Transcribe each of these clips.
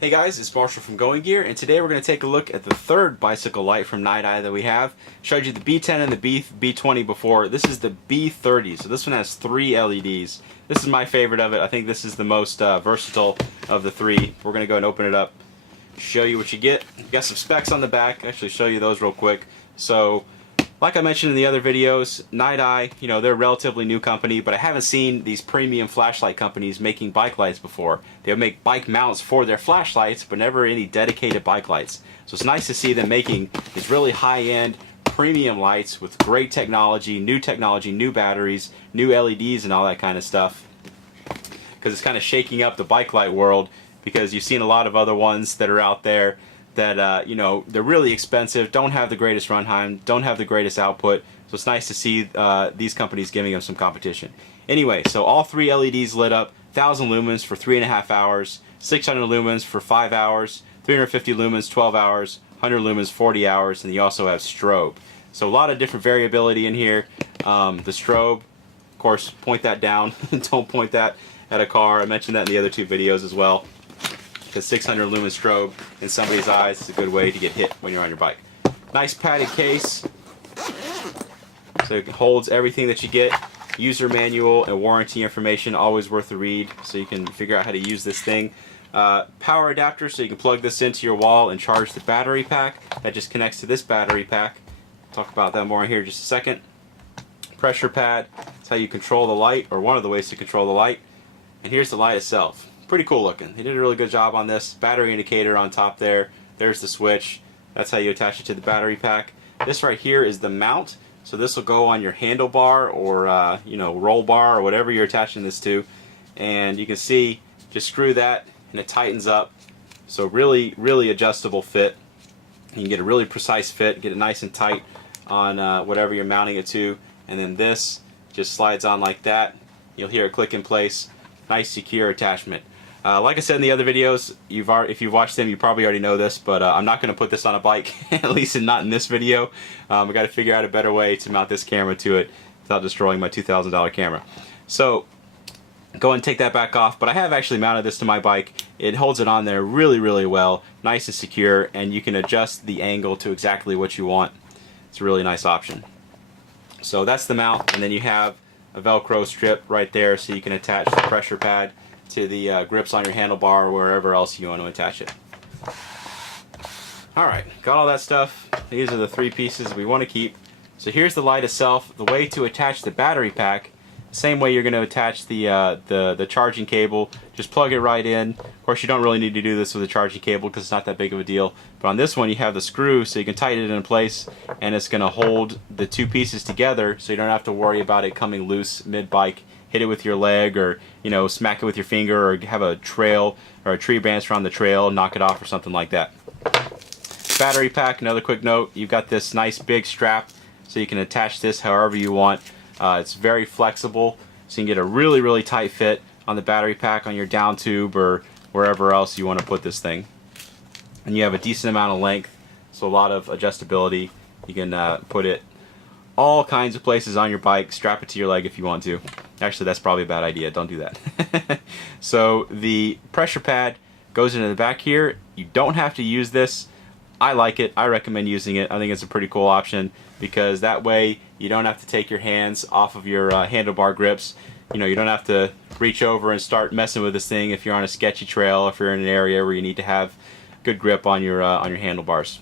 Hey guys, it's Marshall from Going Gear, and today we're going to take a look at the third bicycle light from Niteye that we have. Showed you the B10 and the B20 before. This is the B30, so this one has 3 LEDs. This is my favorite of it. I think this is the most versatile of the 3. We're going to go and open it up, show you what you get. You've got some specs on the back. Actually show you those real quick. So, like I mentioned in the other videos, Niteye, they're a relatively new company, but I haven't seen these premium flashlight companies making bike lights before. They'll make bike mounts for their flashlights, but never any dedicated bike lights. So it's nice to see them making these really high-end premium lights with great technology, new batteries, new LEDs and all that kind of stuff. Because it's kind of shaking up the bike light world, because you've seen a lot of other ones that are out there that they're really expensive, don't have the greatest runtime, don't have the greatest output. So it's nice to see these companies giving them some competition. Anyway, so all 3 LEDs lit up, 1000 lumens for 3.5 hours, 600 lumens for 5 hours, 350 lumens 12 hours, 100 lumens 40 hours, and you also have strobe. So a lot of different variability in here. The strobe, of course, point that down. Don't point that at a car. I mentioned that in the other 2 videos as well. Because 600 lumen strobe in somebody's eyes is a good way to get hit when you're on your bike. Nice padded case, so it holds everything that you get. User manual and warranty information, always worth a read, so you can figure out how to use this thing. Power adapter, so you can plug this into your wall and charge the battery pack. That just connects to this battery pack. Talk about that more in here in just a second. Pressure pad, that's how you control the light, or one of the ways to control the light. And here's the light itself. Pretty cool looking. They did a really good job on this. Battery indicator on top there. There's the switch. That's how you attach it to the battery pack. This right here is the mount. So this will go on your handlebar or roll bar or whatever you're attaching this to. And you can see, just screw that and it tightens up. So really, really adjustable fit. You can get a really precise fit, get it nice and tight on whatever you're mounting it to. And then this just slides on like that. You'll hear it click in place. Nice secure attachment. Like I said in the other videos, if you've watched them, you probably already know this, but I'm not going to put this on a bike, at least not in this video. I got to figure out a better way to mount this camera to it without destroying my $2,000 camera. So go and take that back off, but I have actually mounted this to my bike. It holds it on there really, really well, nice and secure, and you can adjust the angle to exactly what you want. It's a really nice option. So that's the mount, and then you have a Velcro strip right there so you can attach the pressure pad to the grips on your handlebar or wherever else you want to attach it. Alright, got all that stuff. These are the 3 pieces we want to keep. So here's the light itself. The way to attach the battery pack, same way you're going to attach the charging cable. Just plug it right in. Of course, you don't really need to do this with a charging cable because it's not that big of a deal. But on this one you have the screw so you can tighten it in place, and it's going to hold the 2 pieces together so you don't have to worry about it coming loose mid-bike. Hit it with your leg, or smack it with your finger, or have a trail or a tree branch around the trail, knock it off or something like that. Battery pack, another quick note, you've got this nice big strap so you can attach this however you want. It's very flexible, so you can get a really, really tight fit on the battery pack, on your down tube, or wherever else you want to put this thing. And you have a decent amount of length, so a lot of adjustability. You can put it all kinds of places on your bike, strap it to your leg if you want to. Actually, that's probably a bad idea. Don't do that. So the pressure pad goes into the back here. You don't have to use this. I like it. I recommend using it. I think it's a pretty cool option, because that way you don't have to take your hands off of your handlebar grips. You don't have to reach over and start messing with this thing if you're on a sketchy trail, if you're in an area where you need to have good grip on your handlebars.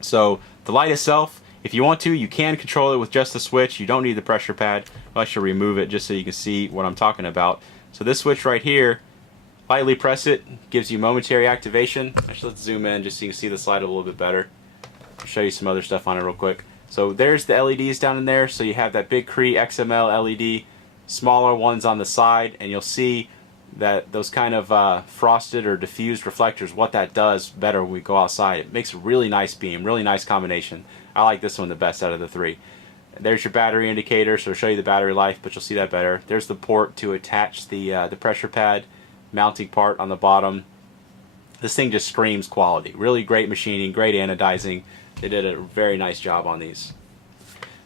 So the light itself, if you want to, you can control it with just the switch. You don't need the pressure pad. I should remove it just so you can see what I'm talking about. So this switch right here, lightly press it, gives you momentary activation. Actually, let's zoom in just so you can see the slide a little bit better. I'll show you some other stuff on it real quick. So there's the LEDs down in there. So you have that big CREE XML LED, smaller ones on the side, and you'll see that those kind of frosted or diffused reflectors, what that does better when we go outside. It makes a really nice beam, really nice combination. I like this one the best out of the 3. There's your battery indicator, so it'll show you the battery life, but you'll see that better. There's the port to attach the pressure pad mounting part on the bottom. This thing just screams quality. Really great machining, great anodizing. They did a very nice job on these.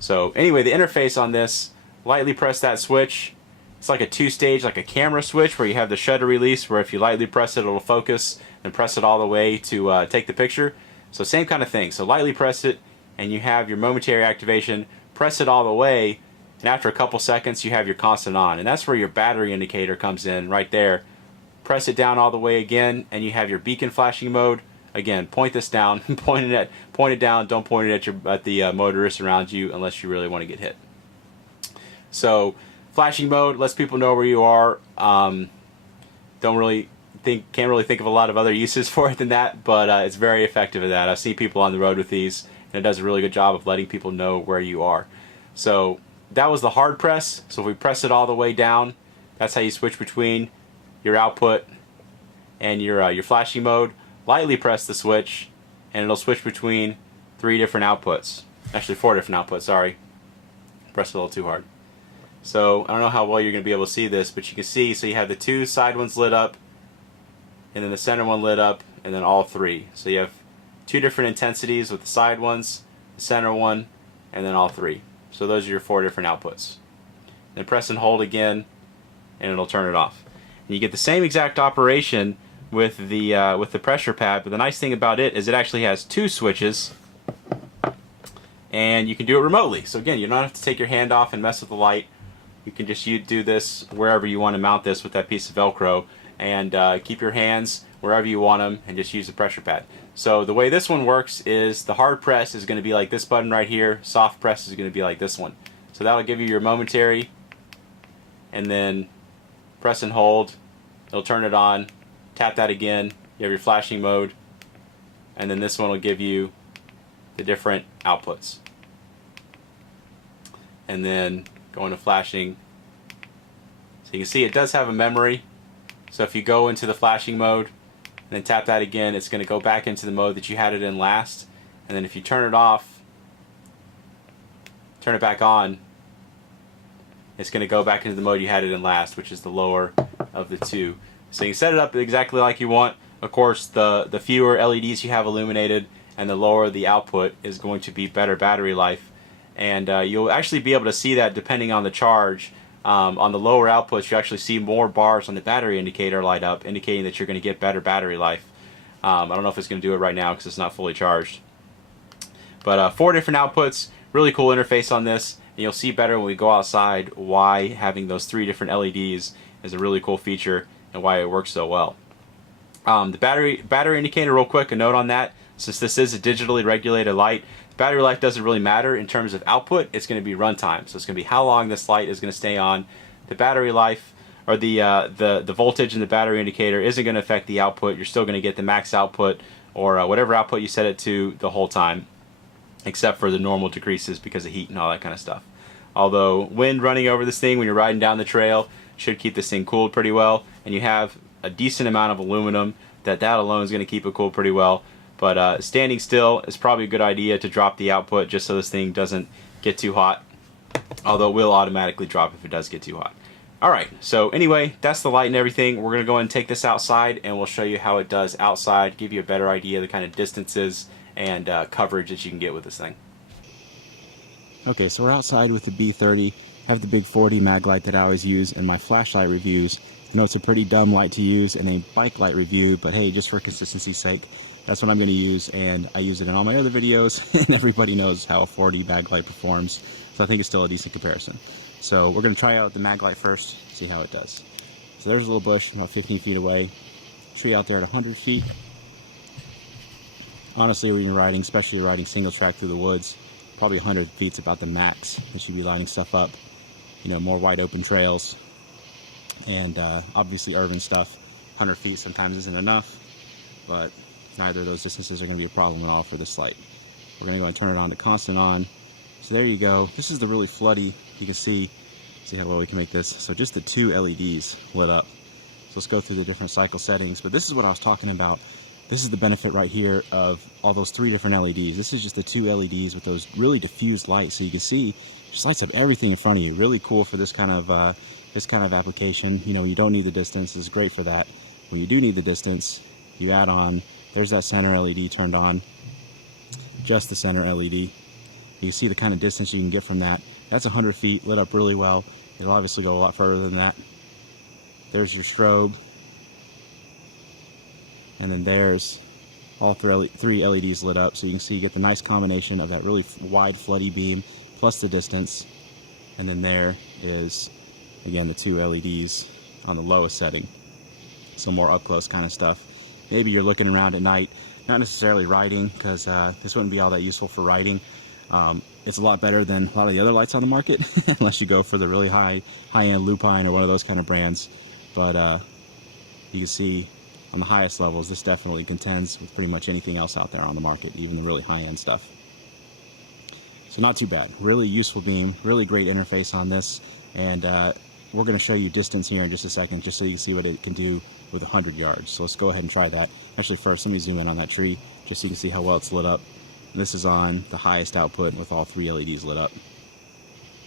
So anyway, the interface on this, lightly press that switch, It's like a two-stage, like a camera switch, where you have the shutter release, where if you lightly press it, it'll focus, and press it all the way to take the picture. So same kind of thing. So lightly press it, and you have your momentary activation. Press it all the way, and after a couple seconds, you have your constant on. And that's where your battery indicator comes in, right there. Press it down all the way again, and you have your beacon flashing mode. Again, point this down, point it down. Don't point it at the motorists around you unless you really want to get hit. So flashing mode lets people know where you are. Can't really think of a lot of other uses for it than that, but it's very effective at that. I've seen people on the road with these, and it does a really good job of letting people know where you are. So that was the hard press. So if we press it all the way down, that's how you switch between your output and your flashing mode. Lightly press the switch, and it'll switch between 3 different outputs. Actually, 4 different outputs, sorry. Pressed a little too hard. So I don't know how well you're going to be able to see this, but you can see, so you have the 2 side ones lit up, and then the center one lit up, and then all 3. So you have 2 different intensities with the side ones, the center one, and then all 3. So those are your 4 different outputs. Then press and hold again, and it'll turn it off. And you get the same exact operation with the pressure pad, but the nice thing about it is it actually has 2 switches, and you can do it remotely. So again, you don't have to take your hand off and mess with the light. You can just do this wherever you want to mount this with that piece of Velcro, and keep your hands wherever you want them, and just use the pressure pad. So the way this one works is the hard press is going to be like this button right here. Soft press is going to be like this one. So that'll give you your momentary, and then press and hold. It'll turn it on. Tap that again. You have your flashing mode, and then this one will give you the different outputs. And then going to flashing. So you can see it does have a memory. So if you go into the flashing mode and then tap that again, it's going to go back into the mode that you had it in last. And then if you turn it off, turn it back on, it's going to go back into the mode you had it in last, which is the lower of the 2. So you can set it up exactly like you want. Of course, the fewer LEDs you have illuminated and the lower the output is going to be better battery life. And you'll actually be able to see that depending on the charge. On the lower outputs, you actually see more bars on the battery indicator light up, indicating that you're going to get better battery life. I don't know if it's going to do it right now because it's not fully charged. But 4 different outputs, really cool interface on this. And you'll see better when we go outside why having those 3 different LEDs is a really cool feature and why it works so well. The battery indicator, real quick, a note on that. Since this is a digitally regulated light, battery life doesn't really matter in terms of output. It's going to be runtime. So it's going to be how long this light is going to stay on. The battery life, or the voltage in the battery indicator, isn't going to affect the output. You're still going to get the max output, or whatever output you set it to the whole time, except for the normal decreases because of heat and all that kind of stuff. Although wind running over this thing when you're riding down the trail should keep this thing cooled pretty well, and you have a decent amount of aluminum that alone is going to keep it cooled pretty well. But standing still is probably a good idea to drop the output just so this thing doesn't get too hot, although it will automatically drop if it does get too hot. Alright, so anyway, that's the light and everything. We're going to go ahead and take this outside, and we'll show you how it does outside, give you a better idea of the kind of distances and coverage that you can get with this thing. Okay, so we're outside with the B30. I have the big 40 mag light that I always use in my flashlight reviews. I know it's a pretty dumb light to use in a bike light review, but hey, just for consistency's sake, that's what I'm going to use, and I use it in all my other videos, and everybody knows how a 40 mag light performs, so I think it's still a decent comparison. So we're going to try out the mag light first, see how it does. So there's a little bush about 15 feet away. Tree out there at 100 feet. Honestly, when you're riding, especially riding single track through the woods, probably 100 feet's about the max. You should be lining stuff up, you know, more wide open trails, and obviously urban stuff. 100 feet sometimes isn't enough, but neither of those distances are going to be a problem at all for this light. We're going to go and turn it on to constant on. So there you go. This is the really floody. You can see how well we can make this. So just the 2 LEDs lit up. So let's go through the different cycle settings. But this is what I was talking about. This is the benefit right here of all those 3 different LEDs. This is just the 2 LEDs with those really diffused lights. So you can see it just lights up everything in front of you. Really cool for this kind of application. You know, you don't need the distance. It's great for that. When you do need the distance, you add on. There's that center LED turned on. Just the center LED. You can see the kind of distance you can get from that. That's 100 feet, lit up really well. It'll obviously go a lot further than that. There's your strobe. And then there's all three LEDs lit up, so you can see you get the nice combination of that really wide floody beam plus the distance. And then there is, again, the 2 LEDs on the lowest setting. Some more up close kind of stuff. Maybe you're looking around at night, not necessarily riding, because this wouldn't be all that useful for riding. It's a lot better than a lot of the other lights on the market, unless you go for the really high-end Lupine or one of those kind of brands. But you can see on the highest levels, this definitely contends with pretty much anything else out there on the market, even the really high-end stuff. So not too bad. Really useful beam, really great interface on this, and we're going to show you distance here in just a second, just so you can see what it can do with 100 yards. So let's go ahead and try that. Actually, first, let me zoom in on that tree, just so you can see how well it's lit up. And this is on the highest output with all 3 LEDs lit up.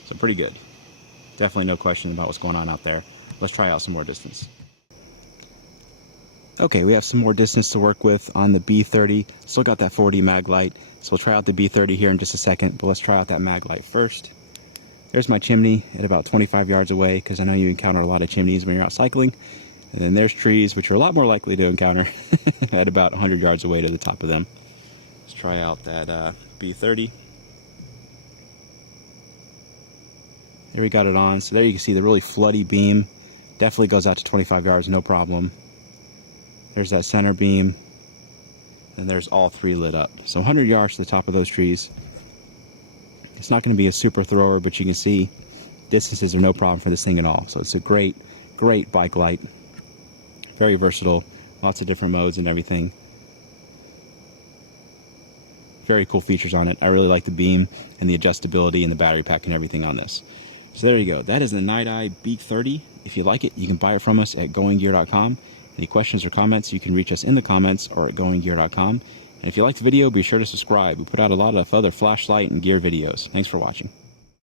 So pretty good. Definitely no question about what's going on out there. Let's try out some more distance. Okay, we have some more distance to work with on the B30. Still got that 4D mag light, so we'll try out the B30 here in just a second, but let's try out that mag light first. There's my chimney at about 25 yards away, because I know you encounter a lot of chimneys when you're out cycling. And then there's trees, which are a lot more likely to encounter at about 100 yards away to the top of them. Let's try out that B30. There we got it on. So there you can see the really floody beam. Definitely goes out to 25 yards, no problem. There's that center beam. And there's all 3 lit up. So 100 yards to the top of those trees. It's not going to be a super thrower, but you can see distances are no problem for this thing at all. So it's a great bike light. Very versatile. Lots of different modes and everything. Very cool features on it. I really like the beam and the adjustability and the battery pack and everything on this. So there you go. That is the Niteye B30. If you like it, you can buy it from us at goinggear.com. Any questions or comments, you can reach us in the comments or at goinggear.com. And if you liked the video, be sure to subscribe. We put out a lot of other flashlight and gear videos. Thanks for watching.